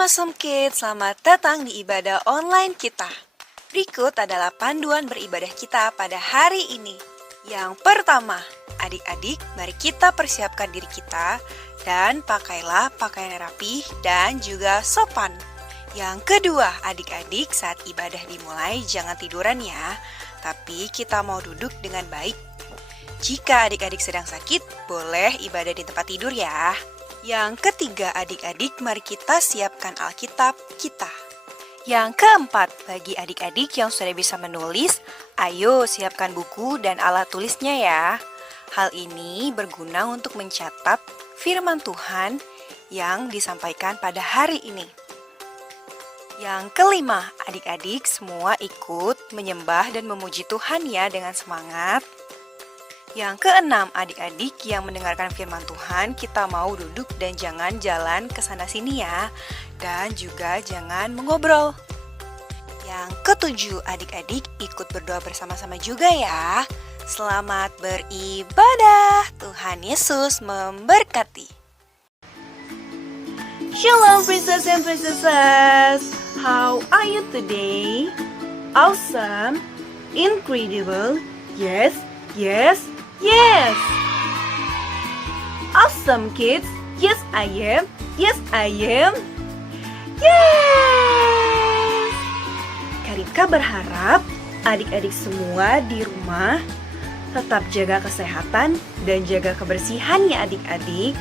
Shalom Awesome Kids, selamat datang di ibadah online kita. Berikut adalah panduan beribadah kita pada hari ini. Yang pertama, adik-adik, mari kita persiapkan diri kita dan pakailah pakaian rapi dan juga sopan. Yang kedua, adik-adik, saat ibadah dimulai jangan tiduran ya, tapi kita mau duduk dengan baik. Jika adik-adik sedang sakit, boleh ibadah di tempat tidur ya. Yang ketiga, adik-adik, mari kita siapkan Alkitab kita. Yang keempat, bagi adik-adik yang sudah bisa menulis, ayo siapkan buku dan alat tulisnya ya. Hal ini berguna untuk mencatat firman Tuhan yang disampaikan pada hari ini. Yang kelima, adik-adik semua ikut menyembah dan memuji Tuhan ya dengan semangat. Yang keenam, adik-adik yang mendengarkan firman Tuhan, kita mau duduk dan jangan jalan ke sana sini ya. Dan juga jangan mengobrol. Yang ketujuh, adik-adik ikut berdoa bersama-sama juga ya. Selamat beribadah. Tuhan Yesus memberkati. Shalom princess and princesses. How are you today? Awesome, incredible, yes, yes, yes. Awesome kids, yes I am, yes I am, yes. Karika berharap adik-adik semua di rumah tetap jaga kesehatan dan jaga kebersihan ya adik-adik.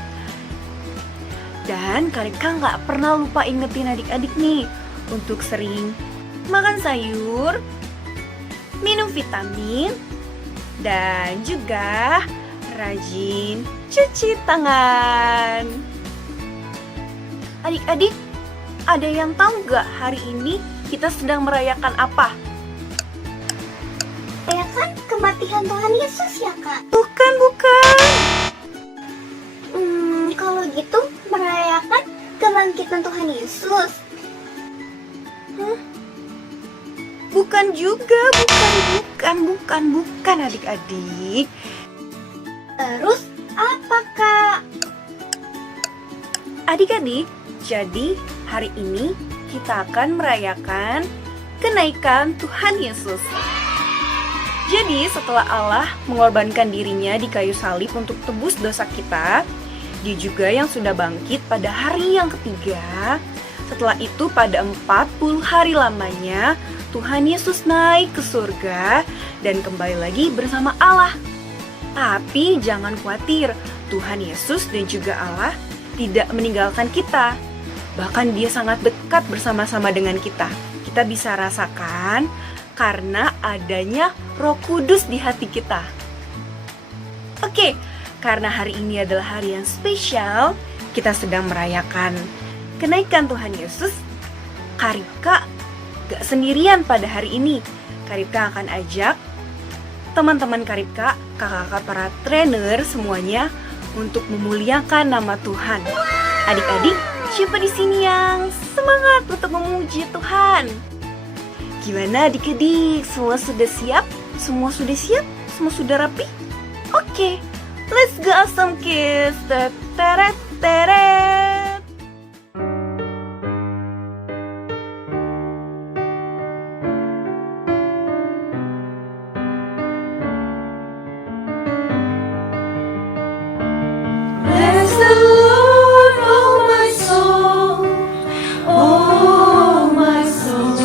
Dan Karika nggak pernah lupa ingetin adik-adik nih untuk sering makan sayur, minum vitamin, dan juga rajin cuci tangan. Adik-adik, ada yang tahu nggak hari ini kita sedang merayakan apa? Merayakan kematian Tuhan Yesus ya kak? Bukan. Kalau gitu merayakan kebangkitan Tuhan Yesus. Bukan juga, bukan adik-adik. Terus apa kak? Adik-adik, jadi hari ini kita akan merayakan kenaikan Tuhan Yesus. Jadi setelah Allah mengorbankan dirinya di kayu salib untuk tebus dosa kita, Dia juga yang sudah bangkit pada hari yang ketiga. Setelah itu pada 40 hari lamanya Tuhan Yesus naik ke surga dan kembali lagi bersama Allah. Tapi jangan khawatir, Tuhan Yesus dan juga Allah tidak meninggalkan kita. Bahkan Dia sangat dekat bersama-sama dengan kita. Kita bisa rasakan karena adanya Roh Kudus di hati kita. Oke, karena hari ini adalah hari yang spesial, kita sedang merayakan kenaikan Tuhan Yesus. Karika gak sendirian pada hari ini. Karika akan ajak teman-teman Karika, kakak-kakak para trainer semuanya untuk memuliakan nama Tuhan. Adik-adik, siapa di sini yang semangat untuk memuji Tuhan? Gimana adik-adik? Semua sudah siap? Semua sudah siap? Semua sudah rapi? Oke, let's go awesome kids. Teret. Bless the Lord, oh my soul, oh my soul.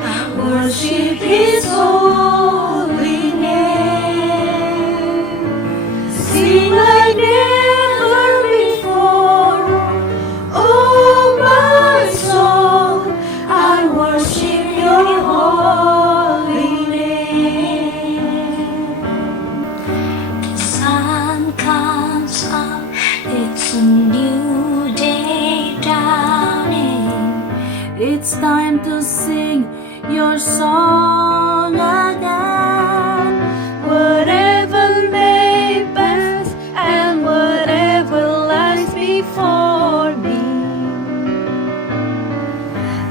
I worship His holy name. Sing like never before, oh my soul. I worship Your holy name. The sun comes up, it's a new day dawning. It's time to sing Your song again. Whatever may pass and whatever lies before me,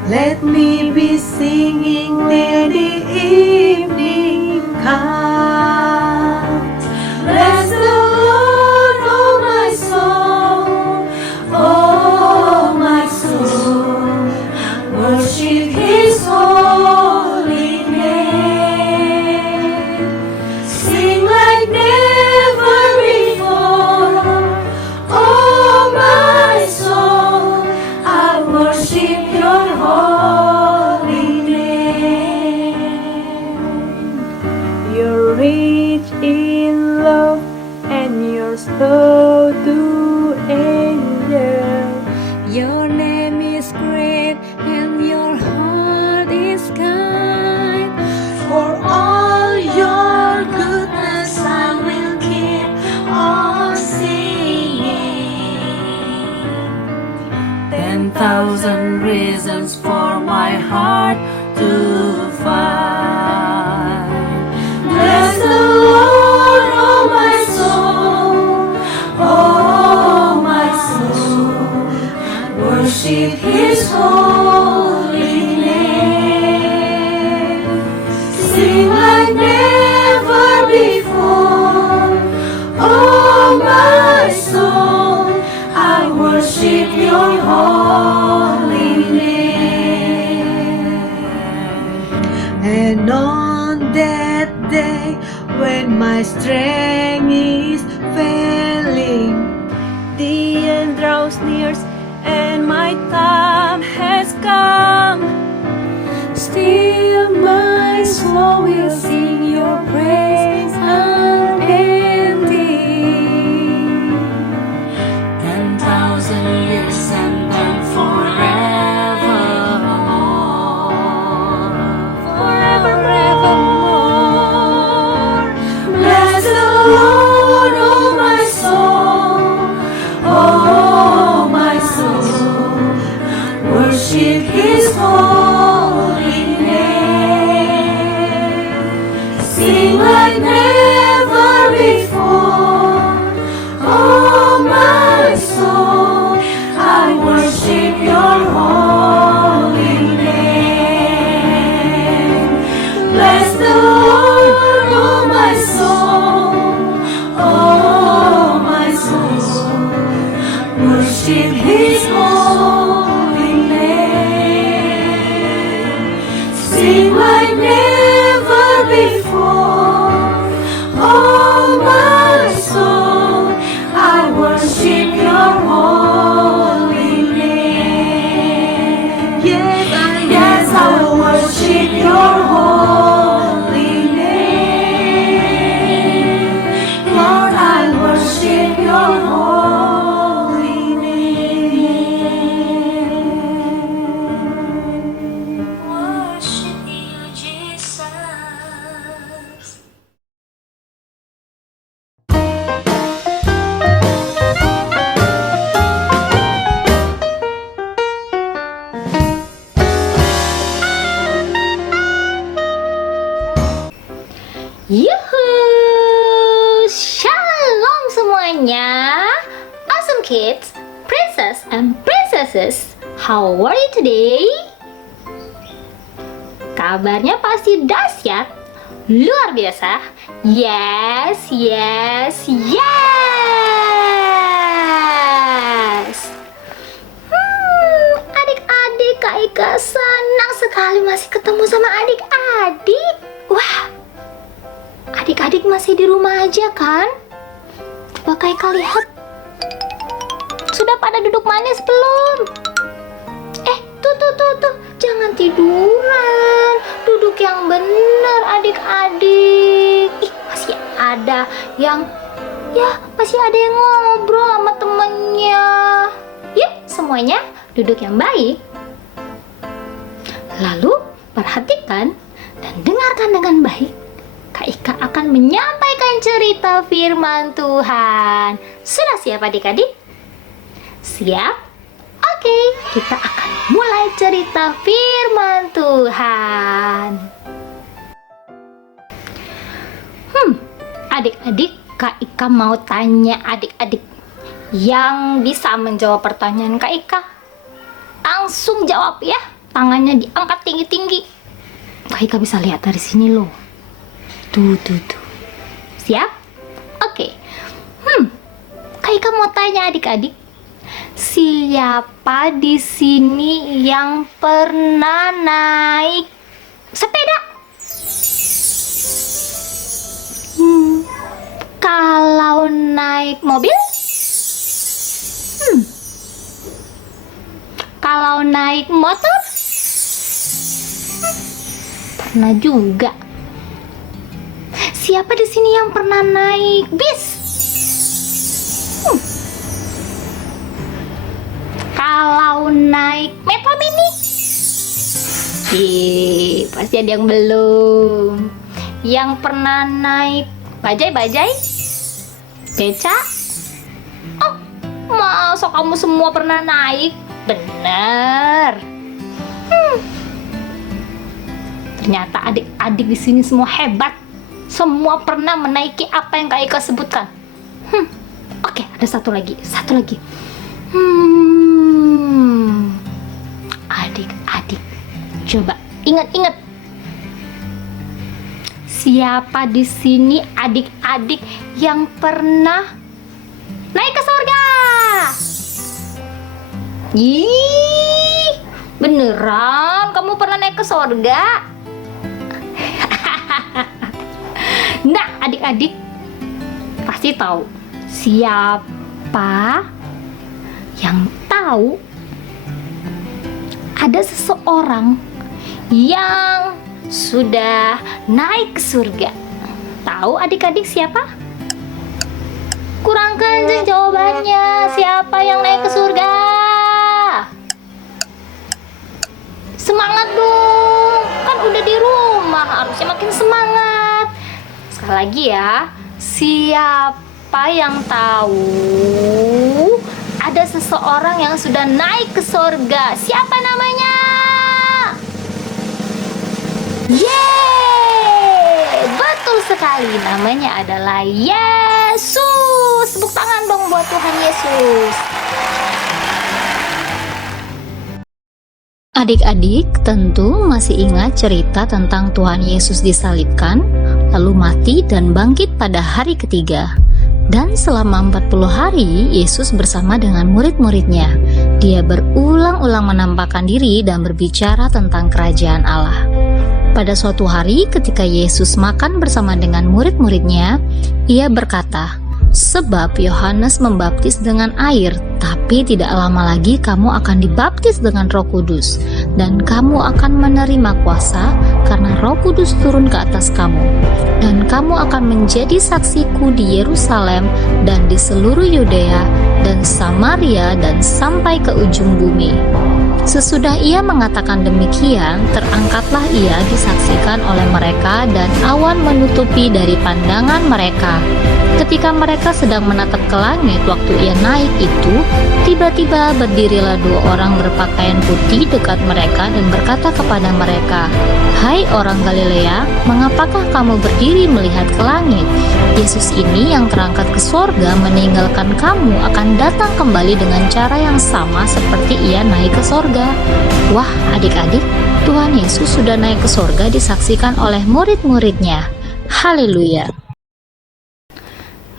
let me be singing till the evening comes. Bless the Lord, oh my soul, oh my soul. reasons for my heart to find. Bless the Lord, oh my soul, oh my soul, worship His holy name. Sing like never before, oh my soul, I worship Your holy name. And on that day when my strength is failing, The end draws near and my time has come. still my soul will sing Your praise unending. 10,000 years and then forevermore. Forevermore. Bless the Lord, oh my soul, oh my soul, worship His holy name. Sing like never before, oh my soul, I worship Your holy name. Bless the Lord, oh my soul, oh my soul, worship His holy name. Sing like never before, oh my soul, I worship Your holy name. Yes, I will worship Your holy name. Lord, I worship Your holy name. Worship You, Jesus. Yuhu! Shalom semuanya! Awesome kids, princess and princesses, how are you today? Kabarnya pasti dahsyat, luar biasa. Yes, yes, yes! Adik-adik, Kak Ika senang sekali masih ketemu sama adik-adik. Wah, adik-adik masih di rumah aja kan? Coba Kak Ika lihat. Sudah pada duduk manis belum? Tuh. Jangan tiduran. Duduk yang benar adik-adik. Masih ada yang ngobrol sama temennya. Yuk, semuanya duduk yang baik. Lalu perhatikan dan dengarkan dengan baik. Kak Ika akan menyampaikan cerita firman Tuhan. Sudah siap adik-adik? Siap? Oke, kita akan mulai cerita firman Tuhan. Adik-adik, Kak Ika mau tanya adik-adik yang bisa menjawab pertanyaan Kak Ika. Langsung jawab ya, tangannya diangkat tinggi-tinggi. Kak Ika bisa lihat dari sini loh. Tuh. Siap? Oke. Kak Ika mau tanya adik-adik, siapa di sini yang pernah naik sepeda? Kalau naik mobil? Kalau naik motor? Pernah juga. Siapa di sini yang pernah naik bis? Kalau naik Metro Mini? Pasti ada yang belum. Yang pernah naik bajai? Beca? Oh, masa kamu semua pernah naik? Bener. Ternyata adik-adik di sini semua hebat. Semua pernah menaiki apa yang Kak Ika sebutkan. Oke, ada satu lagi. Adik-adik, coba ingat-ingat. Siapa di sini adik-adik yang pernah naik ke surga? Ih, beneran kamu pernah naik ke surga? Nah, adik-adik pasti tahu siapa yang tahu ada seseorang yang sudah naik ke surga. Tahu adik-adik siapa? Kurang kencang jawabannya. Siapa yang naik ke surga? Semangat dong. Kan udah di rumah, harusnya makin semangat. Sekali lagi ya. Siapa yang tahu ada seseorang yang sudah naik ke surga? Siapa namanya? Yeay! Betul sekali, namanya adalah Yesus. Tepuk tangan dong buat Tuhan Yesus. Adik-adik tentu masih ingat cerita tentang Tuhan Yesus disalibkan, lalu mati dan bangkit pada hari ketiga. Dan selama 40 hari, Yesus bersama dengan murid-muridnya. Dia berulang-ulang menampakkan diri dan berbicara tentang kerajaan Allah. Pada suatu hari ketika Yesus makan bersama dengan murid-muridnya, ia berkata, "Sebab Yohanes membaptis dengan air, tapi tidak lama lagi kamu akan dibaptis dengan Roh Kudus, dan kamu akan menerima kuasa karena Roh Kudus turun ke atas kamu. Dan kamu akan menjadi saksiku di Yerusalem dan di seluruh Yudea dan Samaria dan sampai ke ujung bumi." Sesudah ia mengatakan demikian, terangkatlah ia disaksikan oleh mereka dan awan menutupi dari pandangan mereka. Ketika mereka sedang menatap ke langit waktu ia naik itu, tiba-tiba berdirilah 2 orang berpakaian putih dekat mereka dan berkata kepada mereka, "Hai orang Galilea, mengapakah kamu berdiri melihat ke langit? Yesus ini yang terangkat ke sorga meninggalkan kamu akan datang kembali dengan cara yang sama seperti ia naik ke sorga." Wah, adik-adik, Tuhan Yesus sudah naik ke sorga disaksikan oleh murid-muridnya. Haleluya.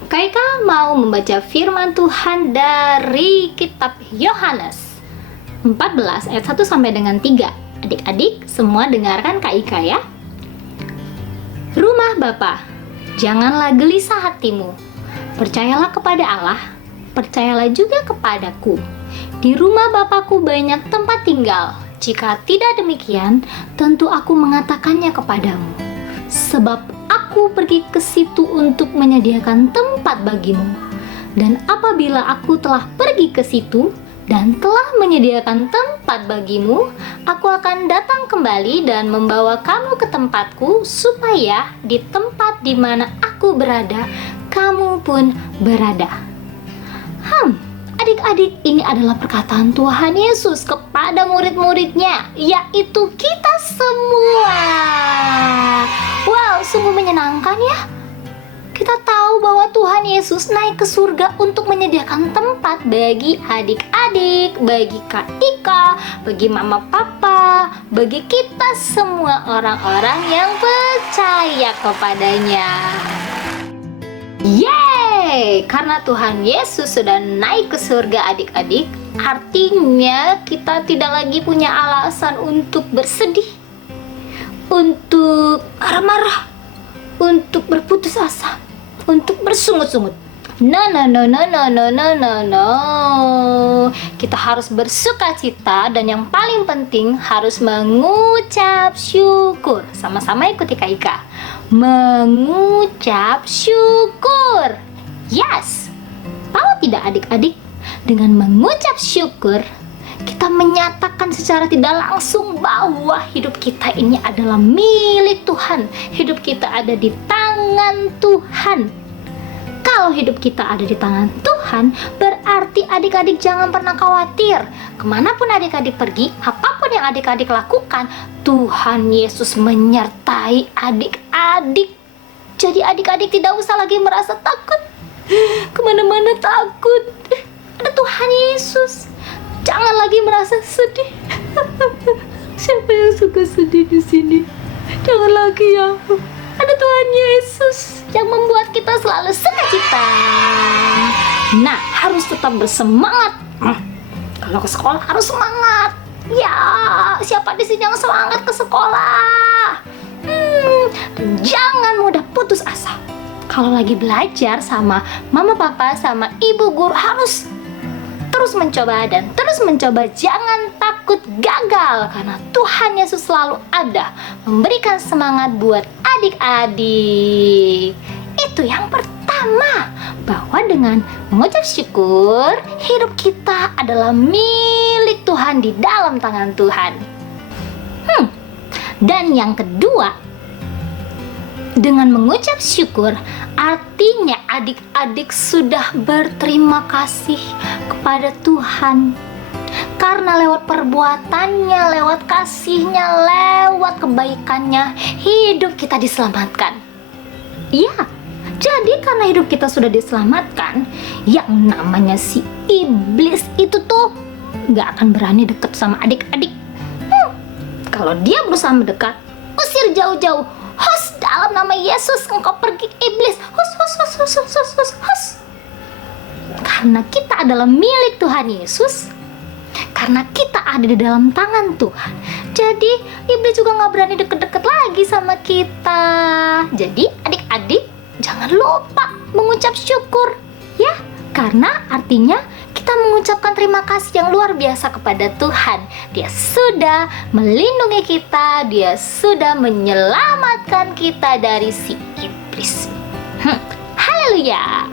Kak Ika mau membaca firman Tuhan dari kitab Yohanes 14 ayat 1 sampai dengan 3. Adik-adik semua dengarkan Kak Ika ya. Rumah Bapa, janganlah gelisah hatimu. Percayalah kepada Allah, percayalah juga kepadaku. Di rumah Bapakku banyak tempat tinggal. Jika tidak demikian, tentu aku mengatakannya kepadamu. Sebab aku pergi ke situ untuk menyediakan tempat bagimu. Dan apabila aku telah pergi ke situ dan telah menyediakan tempat bagimu, aku akan datang kembali dan membawa kamu ke tempatku, supaya di tempat di mana aku berada, kamu pun berada. Adik-adik, ini adalah perkataan Tuhan Yesus kepada murid-muridnya, yaitu kita semua. Wow, sungguh menyenangkan ya. Kita tahu bahwa Tuhan Yesus naik ke surga untuk menyediakan tempat bagi adik-adik, bagi Kak Ika, bagi mama papa, bagi kita semua orang-orang yang percaya kepadanya. Yeay! Karena Tuhan Yesus sudah naik ke surga adik-adik, artinya kita tidak lagi punya alasan untuk bersedih, untuk marah-marah, untuk berputus asa, untuk bersungut-sungut. No. Kita harus bersukacita dan yang paling penting harus mengucap syukur. Sama-sama ikuti Kak Ika. Mengucap syukur. Yes. Tahu tidak adik-adik? Dengan mengucap syukur, kita menyatakan secara tidak langsung bahwa hidup kita ini adalah milik Tuhan. Hidup kita ada di tangan Tuhan. Kalau hidup kita ada di tangan Tuhan, berarti Berarti adik-adik jangan pernah khawatir. Kemanapun adik-adik pergi, apapun yang adik-adik lakukan, Tuhan Yesus menyertai adik-adik. Jadi adik-adik tidak usah lagi merasa takut. Kemana-mana takut. Ada Tuhan Yesus. Jangan lagi merasa sedih. Siapa yang suka sedih di sini? Jangan lagi ya. Ada Tuhan Yesus yang membuat kita selalu sukacita. Nah, harus tetap bersemangat. Kalau ke sekolah harus semangat. Ya, siapa di sini yang semangat ke sekolah? Jangan mudah putus asa. Kalau lagi belajar sama mama papa sama ibu guru harus terus mencoba dan terus mencoba. Jangan takut gagal karena Tuhan Yesus selalu ada memberikan semangat buat adik-adik. Itu yang pertama, bahwa dengan mengucap syukur, hidup kita adalah milik Tuhan, di dalam tangan Tuhan. Dan yang kedua, dengan mengucap syukur, artinya adik-adik sudah berterima kasih kepada Tuhan. Karena lewat perbuatannya, lewat kasihnya, lewat kebaikannya, hidup kita diselamatkan. Iya, jadi karena hidup kita sudah diselamatkan, yang namanya si iblis itu tuh gak akan berani deket sama adik-adik. Kalau dia berusaha mendekat, usir jauh-jauh. Hus, dalam nama Yesus engkau pergi iblis. Hus, hus, hus, hus, hus, hus, hus, hus. Karena kita adalah milik Tuhan Yesus, karena kita ada di dalam tangan Tuhan, jadi iblis juga gak berani deket-deket lagi sama kita. Jadi adik-adik jangan lupa mengucap syukur ya, karena artinya kita mengucapkan terima kasih yang luar biasa kepada Tuhan. Dia sudah melindungi kita, dia sudah menyelamatkan kita dari si iblis. Haleluya.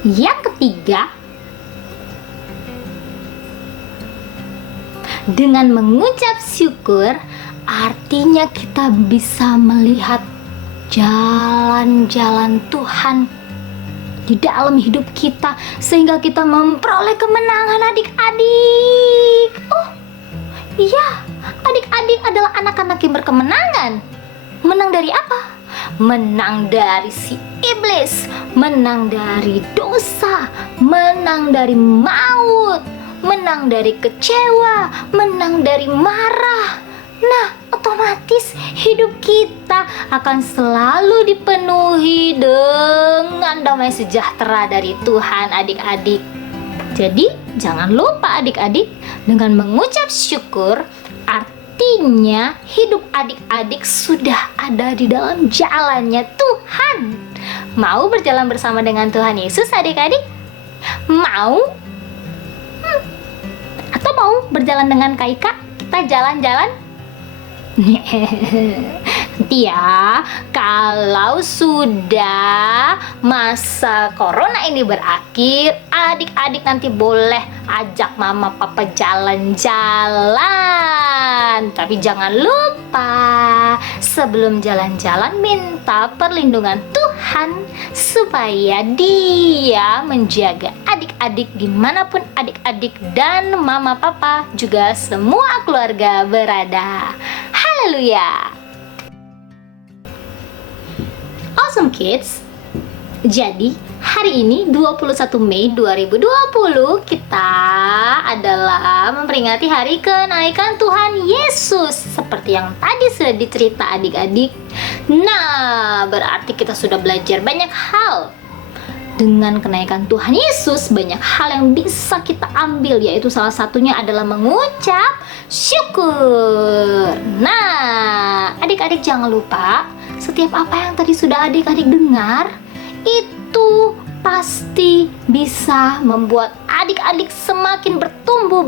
Yang ketiga, dengan mengucap syukur, artinya kita bisa melihat jalan-jalan Tuhan di dalam hidup kita, sehingga kita memperoleh kemenangan adik-adik. Oh iya, adik-adik adalah anak-anak yang berkemenangan. Menang dari apa? Menang dari si iblis, menang dari dosa, menang dari maut, menang dari kecewa, menang dari marah. Nah, otomatis hidup kita akan selalu dipenuhi dengan damai sejahtera dari Tuhan, adik-adik. Jadi, jangan lupa adik-adik, dengan mengucap syukur, artinya hidup adik-adik sudah ada di dalam jalannya Tuhan. Mau berjalan bersama dengan Tuhan Yesus, adik-adik? Mau? Atau mau berjalan dengan Kak Ika? Kita jalan-jalan? Nanti ya, kalau sudah masa corona ini berakhir, adik-adik nanti boleh ajak mama papa jalan-jalan. Tapi jangan lupa, sebelum jalan-jalan minta perlindungan Tuhan supaya Dia menjaga adik-adik dimanapun adik-adik dan mama papa juga semua keluarga berada. Haleluya. Awesome Kids. Jadi hari ini 21 Mei 2020 kita adalah memperingati hari kenaikan Tuhan Yesus, seperti yang tadi sudah dicerita adik-adik. Nah, berarti kita sudah belajar banyak hal. Dengan kenaikan Tuhan Yesus, banyak hal yang bisa kita ambil, yaitu salah satunya adalah mengucap syukur. Nah, adik-adik jangan lupa, setiap apa yang tadi sudah adik-adik dengar, itu pasti bisa membuat adik-adik semakin bertumbuh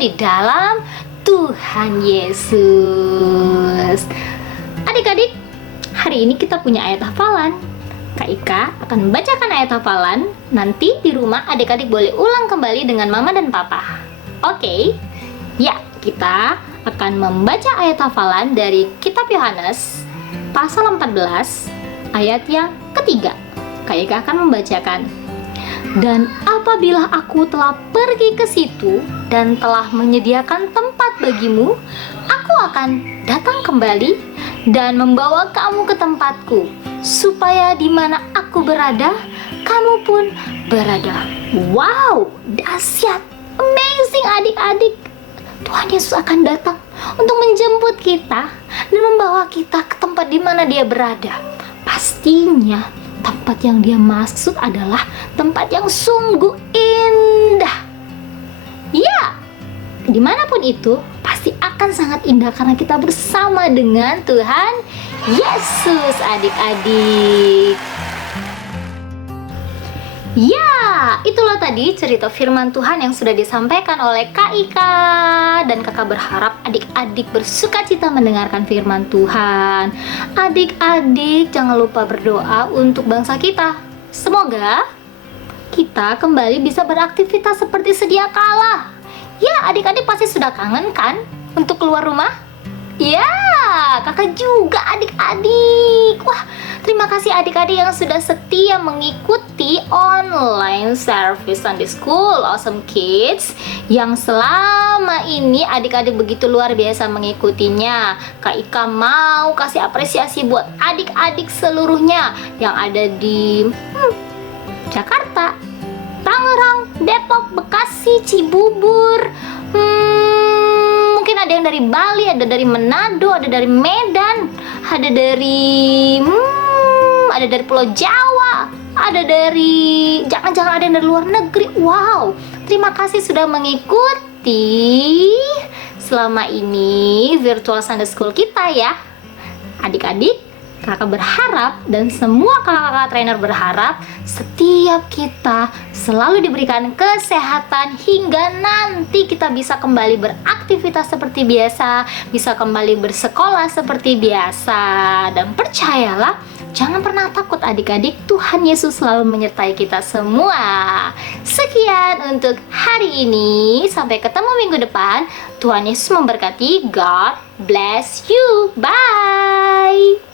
di dalam Tuhan Yesus. Adik-adik, hari ini kita punya ayat hafalan. Kak Ika akan membacakan ayat hafalan. Nanti di rumah adik-adik boleh ulang kembali dengan mama dan papa. Oke? Ya, kita akan membaca ayat hafalan dari kitab Yohanes pasal 14 ayat yang ketiga. Kak Ika akan membacakan. Dan apabila aku telah pergi ke situ dan telah menyediakan tempat bagimu, aku akan datang kembali dan membawa kamu ke tempatku, supaya di mana aku berada, kamu pun berada. Wow, dahsyat, amazing adik-adik. Tuhan Yesus akan datang untuk menjemput kita dan membawa kita ke tempat di mana Dia berada. Pastinya tempat yang Dia maksud adalah tempat yang sungguh indah. Ya, dimanapun itu pasti akan sangat indah karena kita bersama dengan Tuhan Yesus, adik-adik. Ya, itulah tadi cerita firman Tuhan yang sudah disampaikan oleh Kak Ika. Dan kakak berharap adik-adik bersukacita mendengarkan firman Tuhan. Adik-adik jangan lupa berdoa untuk bangsa kita. Semoga kita kembali bisa beraktivitas seperti sedia kala. Ya, adik-adik pasti sudah kangen kan untuk keluar rumah? Ya, kakak juga adik-adik. Wah, terima kasih adik-adik yang sudah setia mengikuti online service Sunday School Awesome Kids, yang selama ini adik-adik begitu luar biasa mengikutinya. Kak Ika mau kasih apresiasi buat adik-adik seluruhnya yang ada di Jakarta, Tangerang, Depok, Bekasi, Cibubur, mungkin ada yang dari Bali, ada dari Manado, ada dari Medan, ada dari Pulau Jawa, ada dari, jangan-jangan ada yang dari luar negeri. Wow, terima kasih sudah mengikuti selama ini virtual Sunday School kita ya. Adik-adik, kakak berharap dan semua kakak-kakak trainer berharap setiap kita selalu diberikan kesehatan hingga nanti kita bisa kembali beraktivitas seperti biasa, bisa kembali bersekolah seperti biasa. Dan percayalah, jangan pernah takut adik-adik, Tuhan Yesus selalu menyertai kita semua. Sekian untuk hari ini, sampai ketemu minggu depan. Tuhan Yesus memberkati. God bless you. Bye.